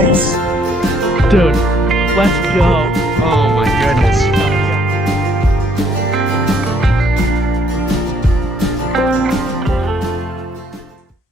Nice. Dude, let's go. Oh my goodness.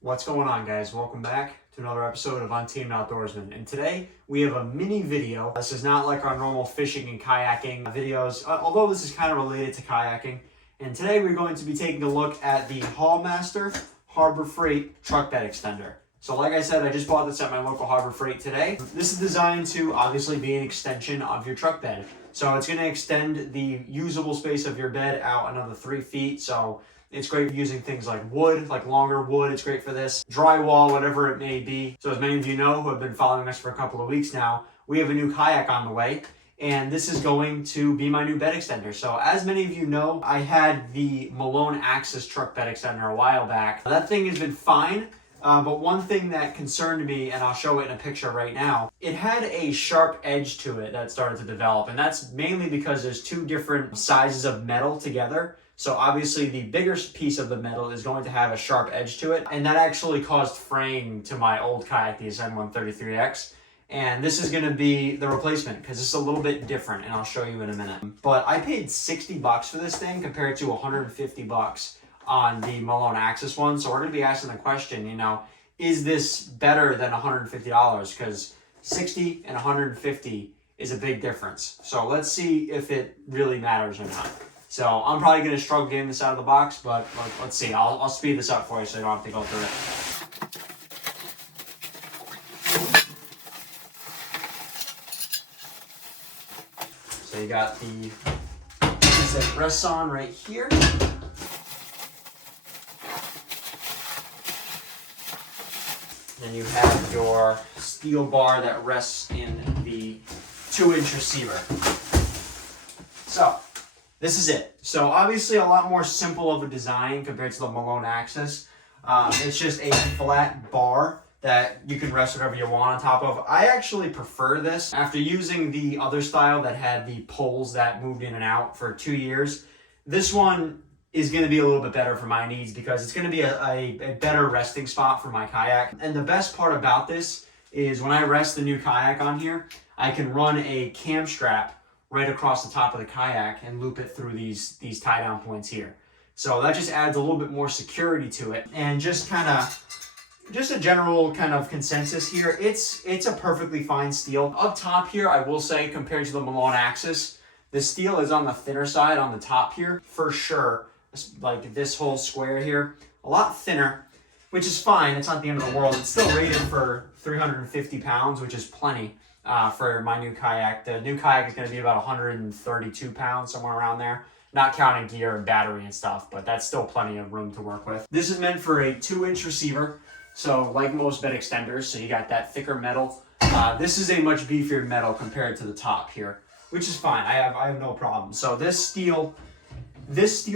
What's going on, guys? Welcome back to another episode of Untamed Outdoorsmen. And today we have a mini video. This is not like our normal fishing and kayaking videos, although this is kind of related to kayaking. And today we're going to be taking a look at the Hallmaster Harbor Freight truck bed extender. So like I said, I just bought this at my local Harbor Freight today. This is designed to obviously be an extension of your truck bed. So it's going to extend the usable space of your bed out another 3 feet. So it's great using things like wood, like longer wood. It's great for this. Drywall, whatever it may be. So as many of you know who have been following us for a couple of weeks now, we have a new kayak on the way. And this is going to be my new bed extender. So as many of you know, I had the Malone Axis truck bed extender a while back. That thing has been fine. But one thing that concerned me, and I'll show it in a picture right now, it had a sharp edge to it that started to develop. And that's mainly because there's two different sizes of metal together. So obviously the bigger piece of the metal is going to have a sharp edge to it. And that actually caused fraying to my old kayak, the Ascend 133X. And this is going to be the replacement because it's a little bit different, and I'll show you in a minute. But I paid $60 for this thing compared to $150 on the Malone Axis one. So we're going to be asking the question, you know, is this better than $150? Because 60 and 150 is a big difference. So let's see if it really matters or not. So I'm probably going to struggle getting this out of the box, but let's see. I'll speed this up for you so you don't have to go through it. So you got the piece that rests on right here. Then you have your steel bar that rests in the 2-inch receiver. So this is it. So obviously a lot more simple of a design compared to the Malone Axis. It's just a flat bar that you can rest whatever you want on top of. I actually prefer this. After using the other style that had the poles that moved in and out for 2 years, this one is going to be a little bit better for my needs because it's going to be a better resting spot for my kayak. And the best part about this is when I rest the new kayak on here, I can run a cam strap right across the top of the kayak and loop it through these tie down points here. So that just adds a little bit more security to it. And just a general kind of consensus here, it's a perfectly fine steel. Up top here, I will say, compared to the Malone Axis, the steel is on the thinner side on the top here, for sure. Like this whole square here, a lot thinner, which is fine. It's not the end of the world. It's still rated for 350 pounds, which is plenty for my new kayak. The new kayak is going to be about 132 pounds, somewhere around there. Not counting gear and battery and stuff, but that's still plenty of room to work with. This is meant for a 2-inch receiver. So like most bed extenders, so you got that thicker metal. This is a much beefier metal compared to the top here, which is fine. I have no problem. So this steel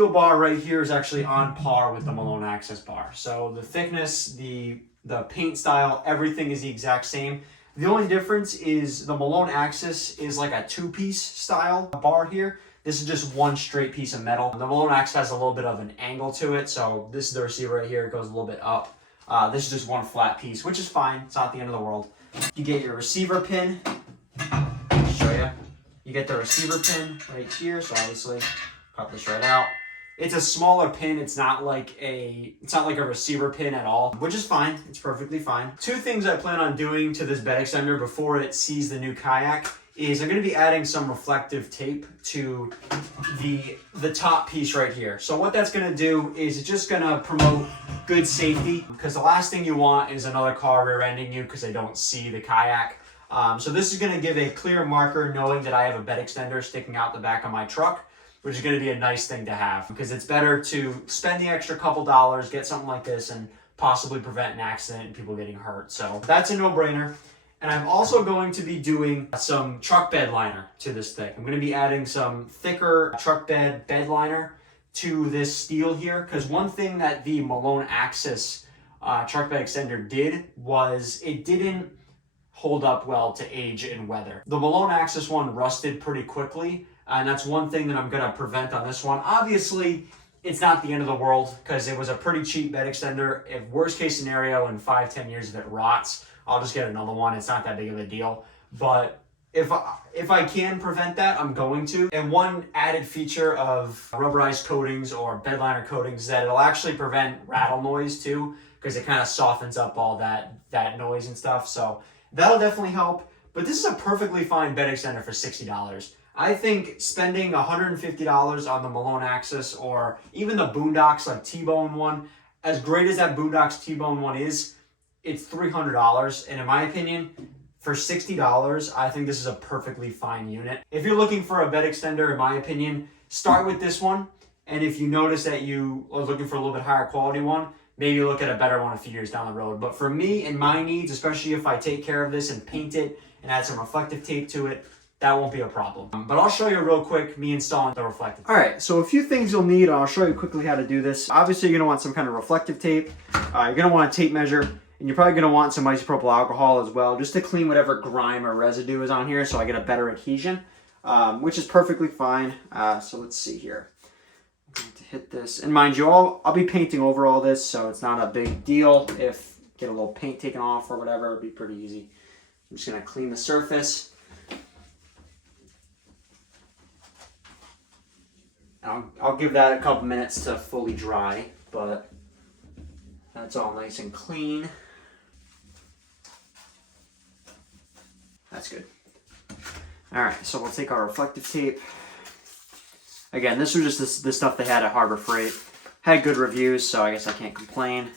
bar right here is actually on par with the Malone Axis bar. So the thickness, the paint style, everything is the exact same. The only difference is the Malone Axis is like a 2-piece style bar here. This is just one straight piece of metal. The Malone Axis has a little bit of an angle to it. So this is the receiver right here. It goes a little bit up. This is just one flat piece, which is fine. It's not the end of the world. You get your receiver pin. I'll show you. You get the receiver pin right here. So obviously, cut this right out. It's a smaller pin. It's not like a receiver pin at all, which is fine. It's perfectly fine. 2 things I plan on doing to this bed extender before it sees the new kayak is I'm going to be adding some reflective tape to the top piece right here. So what that's going to do is it's just going to promote good safety, because the last thing you want is another car rear-ending you because they don't see the kayak. So this is going to give a clear marker knowing that I have a bed extender sticking out the back of my truck, which is going to be a nice thing to have, because it's better to spend the extra couple dollars, get something like this, and possibly prevent an accident and people getting hurt. So that's a no-brainer. And I'm also going to be doing some truck bed liner to this thing. I'm going to be adding some thicker truck bed liner to this steel here, because one thing that the Malone Axis truck bed extender did was it didn't hold up well to age and weather. The Malone Axis one rusted pretty quickly, and that's one thing that I'm going to prevent on this one. Obviously, it's not the end of the world because it was a pretty cheap bed extender. If worst case scenario in 5-10 years if it rots, I'll just get another one. It's not that big of a deal. But if I can prevent that, I'm going to. And one added feature of rubberized coatings or bed liner coatings is that it'll actually prevent rattle noise too, because it kind of softens up all that noise and stuff. So that'll definitely help. But this is a perfectly fine bed extender for $60. I think spending $150 on the Malone Axis or even the Boondocks like T-Bone one, as great as that Boondocks T-Bone one is, it's $300. And in my opinion, for $60, I think this is a perfectly fine unit. If you're looking for a bed extender, in my opinion, start with this one. And if you notice that you are looking for a little bit higher quality one, maybe look at a better one a few years down the road. But for me and my needs, especially if I take care of this and paint it and add some reflective tape to it, that won't be a problem. But I'll show you real quick me installing the reflective tape. All right, so a few things you'll need, and I'll show you quickly how to do this. Obviously, you're gonna want some kind of reflective tape. You're gonna want a tape measure, and you're probably gonna want some isopropyl alcohol as well, just to clean whatever grime or residue is on here so I get a better adhesion, which is perfectly fine. So let's see here. I'm going to hit this, and mind you, I'll be painting over all this, so it's not a big deal if get a little paint taken off or whatever. It'll be pretty easy. I'm just gonna clean the surface. I'll give that a couple minutes to fully dry, but that's all nice and clean. That's good. All right, so we'll take our reflective tape. Again, this was just the stuff they had at Harbor Freight. Had good reviews, so I guess I can't complain.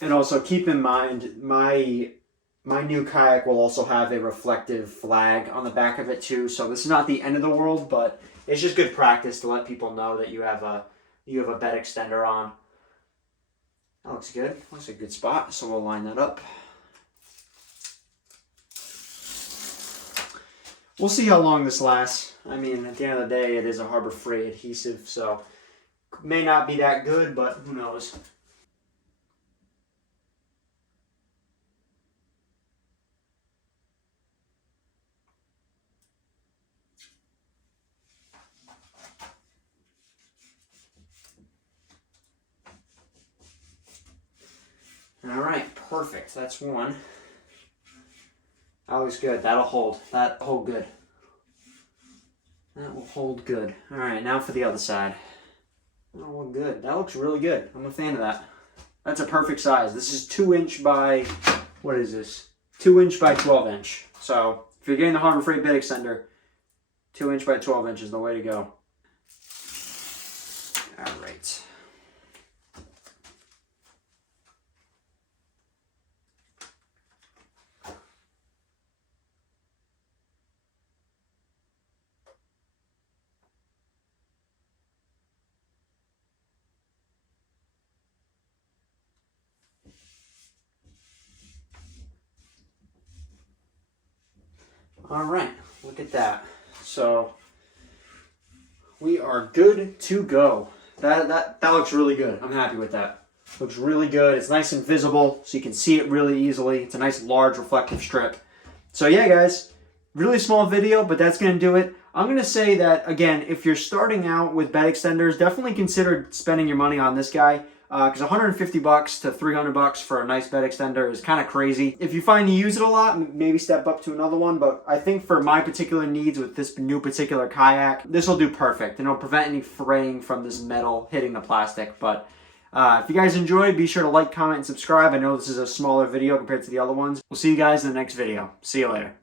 And also keep in mind, my new kayak will also have a reflective flag on the back of it too. So this is not the end of the world, but it's just good practice to let people know that you have a bed extender on. That looks good. Looks like a good spot. So we'll line that up. We'll see how long this lasts. I mean, at the end of the day, it is a Harbor Freight adhesive, so may not be that good, but who knows. All right, perfect. That's one. That looks good. That'll hold. That'll hold good. That will hold good. All right, now for the other side. That'll look good. That looks really good. I'm a fan of that. That's a perfect size. This is 2" by, what is this? 2" by 12". So if you're getting the Harbor Freight bed extender, 2" by 12" is the way to go. All right. All right, look at that. So we are good to go. That looks really good. I'm happy with that. Looks really good. It's nice and visible, so you can see it really easily. It's a nice large reflective strip. So yeah, guys, really small video, but that's gonna do it. I'm gonna say that again, if you're starting out with bed extenders, definitely consider spending your money on this guy. Because $150 to $300 for a nice bed extender is kind of crazy. If you find you use it a lot, maybe step up to another one. But I think for my particular needs with this new particular kayak, this will do perfect. And it'll prevent any fraying from this metal hitting the plastic. But if you guys enjoyed, be sure to like, comment, and subscribe. I know this is a smaller video compared to the other ones. We'll see you guys in the next video. See you later.